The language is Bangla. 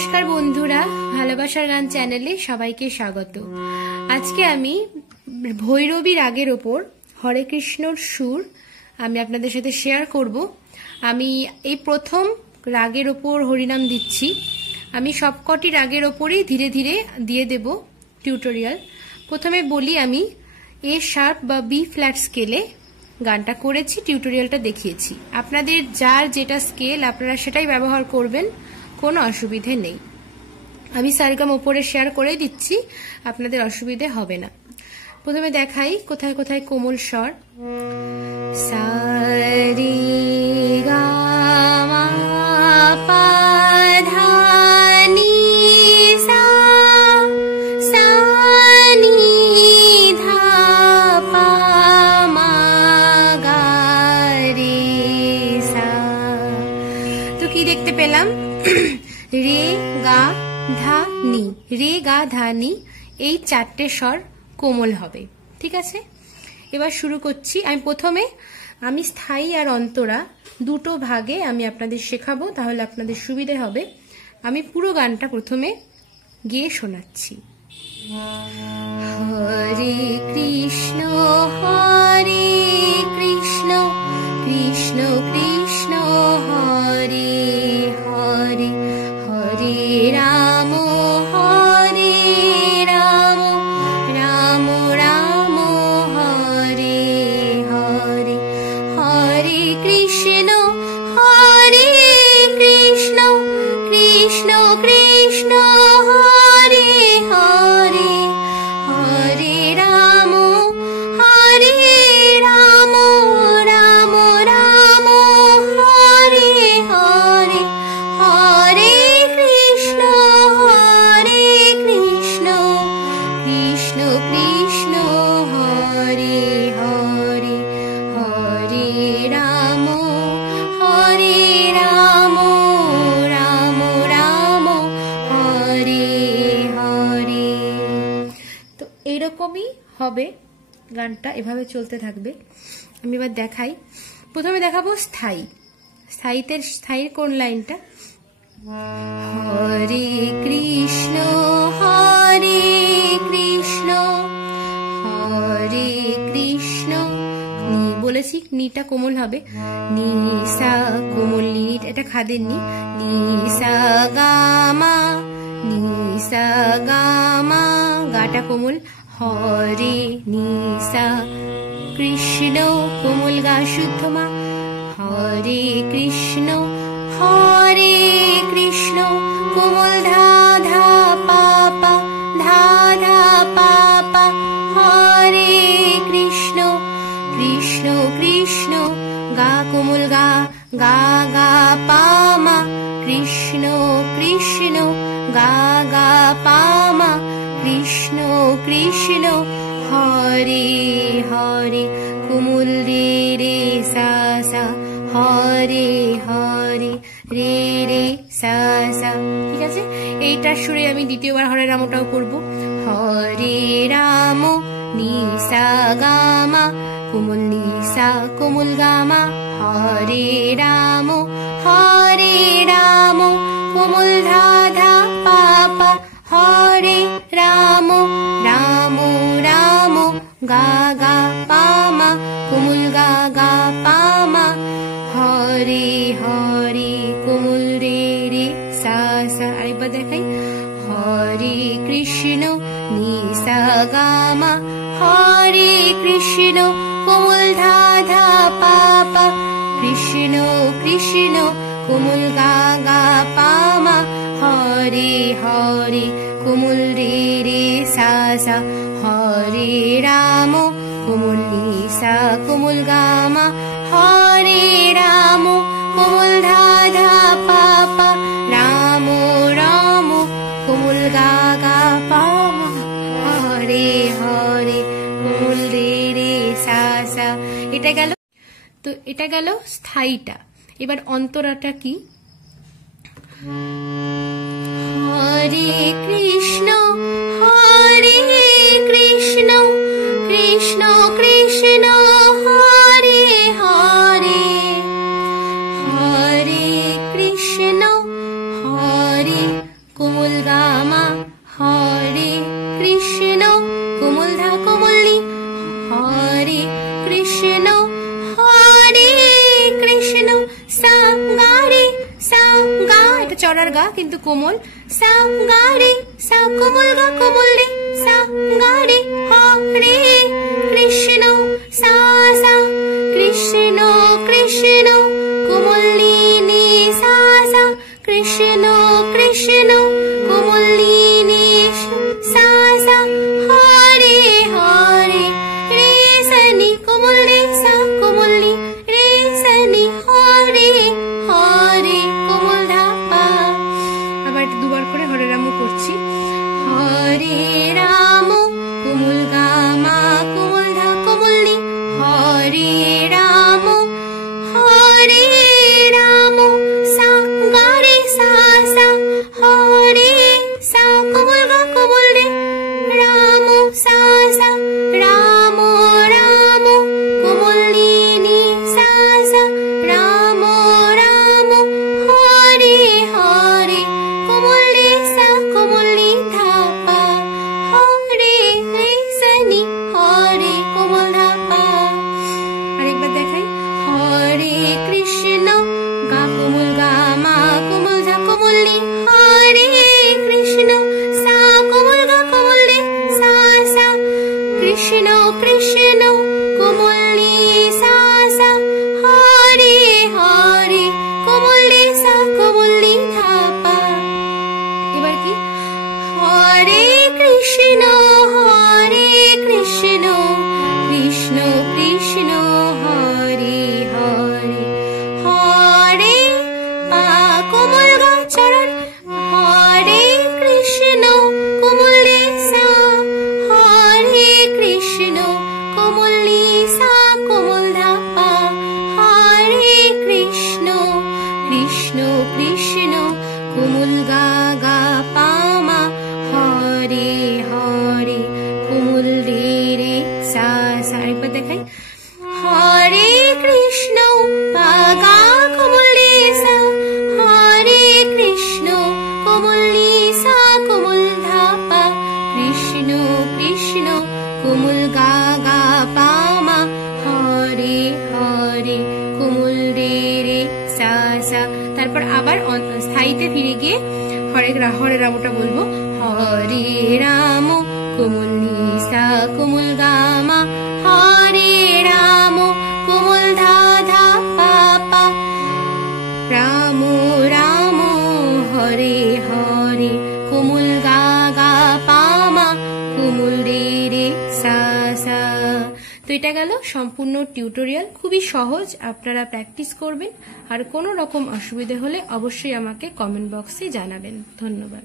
নমস্কার বন্ধুরা, ভালোবাসার গান চ্যানেলে সবাইকে স্বাগত। আজকে আমি ভৈরবী রাগের ওপর হরে কৃষ্ণর সুর আমি আপনাদের সাথে শেয়ার করব। আমি এই প্রথম রাগের ওপর হরিনাম দিচ্ছি। আমি সবকটি রাগের ওপরেই ধীরে ধীরে দিয়ে দেব টিউটোরিয়াল। প্রথমে বলি, আমি এ শার্প বা বি ফ্ল্যাট স্কেলে গানটা করেছি, টিউটোরিয়ালটা দেখিয়েছি। আপনাদের যার যেটা স্কেল আপনারা সেটাই ব্যবহার করবেন, কোনো অসুবিধে নেই। আমি সারগাম উপরে শেয়ার করে দিচ্ছি, আপনাদের অসুবিধে হবে না। প্রথমে দেখাই কোথায় কোথায় কোমল স্বর। সা রে গা মা পা ধা নি সা, সা নি ধা পা মা গা রে সা। তো কি দেখতে পেলাম? রে গা ধা নি, রে গা ধা নি, এই চারটে স্বর কোমল হবে। ঠিক আছে, এবার শুরু করছি। আমি স্থায়ী আর অন্তরা দুটো ভাগে আমি আপনাদের শেখাবো, তাহলে আপনাদের সুবিধে হবে। আমি পুরো গানটা প্রথমে গেয়ে শোনাচ্ছি। হরে কৃষ্ণ হরে কৃষ্ণ কৃষ্ণ কৃষ্ণ হরে হরে, হরে রাম হরে রাম রাম রাম হরে হরে, হরে কৃষ্ণ কৃষ্ণ কৃষ্ণ হরে হরে, হরে রাম রাম রাম হরে হরে, হরে কৃষ্ণ কৃষ্ণ কৃষ্ণ হরে হরে, হরে রাম রাম রাম হরে হরে। তো এইরকমই হবে গানটা, এভাবে চলতে থাকবে। আমি এবার দেখাই। প্রথমে দেখাবো স্থায়ী। স্থায়ীর কোন লাইনটা? হরে কৃষ্ণ হরে কৃষ্ণ, নি বলেছি, নিটা কোমল হবে। নি সা কোমল নি, এটা খাদের নি। নি সা গা মা, নি সা গা মা, গাটা কোমল। হরে নি সা, কৃষ্ণ কোমল গা শুদ্ধ মা। হরে কৃষ্ণ কোমল ধা ধা পা পা, ধা ধা পা পা। হরে কৃষ্ণ কৃষ্ণ গা কোমল গা, গা গা পা মা। কৃষ্ণ গা গা পা মা। কৃষ্ণ হরে হরে, কোমল রে রে সা সা। হরে হরে, রে রে সা সা। ঠিক আছে, এইটার সুরে আমি দ্বিতীয়বার হরে রামটাও করব। হরে রাম নি সা গা মা, কোমল নি সা কোমল গা মা। হরে রাম কোমল ধা ধা পা পা। হরে রাম রাম গা গা পা মা, কোমল গা গা পা মা। হরে হরে, কোমল রে রে সা সা। আরেকবার দেখাই। হরে কৃষ্ণ নি সা গা মা। হরে কৃষ্ণ কোমল ধা ধা পা পা। কৃষ্ণ কোমল গা গা পা মা। হরে হরে, কোমল রে রে সা সা। হরে রাম কোমল নি সা কোমল গা মা। হরে রাম কোমল ধা ধা পা পা। রাম কোমল গা গা পা মা। হরে হরে, কোমল রে রে সা সা। এটা গেল। তো এটা গেল স্থায়ীটা। এবার অন্তরাটা কি? হরে কৃষ্ণ কৃষ্ণ কৃষ্ণ হরে হরে, হরে কৃষ্ণ হরে চড়ার গা কিন্তু কোমল, সা গা রে, সা কোমল গা কোমল রে, সা গা রে, হরে কৃষ্ণ, সা সা কৃষ্ণ কৃষ্ণ, কোমল নি সা সা, কৃষ্ণ কৃষ্ণ, কোমল নি সা সা, হরে হরে, রে সনি কোমল রে, সা কোমল নি, রে সনি, হরে হরে, কোমল ধা পা। আবার দুবার করে হরে রাম করছি, হরে রাম কোমল গা মা, কোমল ধা কোমল নি, হরে রাম, হরে রাম, সা গা রে, সা সা, হরে, সা কোমল গা কোমল রে, রাম, সা সা, রাম রাম, কোমল নি সা সা, রাম রাম, হরে হরে, কোমল রে, সা কোমল নি ধা পা, হরে রে সনি, হরে কোমল ধা পা। আরেকবার দেখাই, হরে কৃষ্ণ গা কোমল গা মা, কোমল ধা কোমল নি, হরে কৃষ্ণ, সা কোমল গা কোমল রে, সা সা, কৃষ্ণ কৃষ্ণ, কোমল নি সা সা, হরে হরে, কোমল রে, সা কোমল নি ধা পা। এবার কি, হরে কৃষ্ণ কৃষ্ণ কৃষ্ণ, হরে হরে, হরে পা কোমল গা চরণ, হরে কৃষ্ণ কোমল রে সা, হরে কৃষ্ণ কোমল নি সা, কোমল ধা পা, হরে কৃষ্ণ কৃষ্ণ কৃষ্ণ, কোমল গা গা পা মা, হরে হরে, কোমল রে রে সা সা। আরেকবার দেখাই, হরে কৃষ্ণ পা গা কোমল রে সা, হরে কৃষ্ণ কোমল নি সা, কোমল ধা পা, কৃষ্ণ কৃষ্ণ, কোমল গা গা পা মা, হরে হরে, কোমল রে রে সা সা। তারপর আবার স্থায়ীতে ফিরে গিয়ে হরে রামটা বলবো, হরে রাম কোমল নি সা, কোমল গা মা, হরে রাম, কোমল ধা ধা পা পা, রাম রাম, হরে হরে, কোমল গা গা পা মা, কোমল রে রে সা সা। তো এটা গেল সম্পূর্ণ টিউটোরিয়াল, খুবই সহজ, আপনারা প্র্যাকটিস করবেন। আর কোনো রকম অসুবিধা হলে অবশ্যই আমাকে কমেন্ট বক্সে জানাবেন। ধন্যবাদ।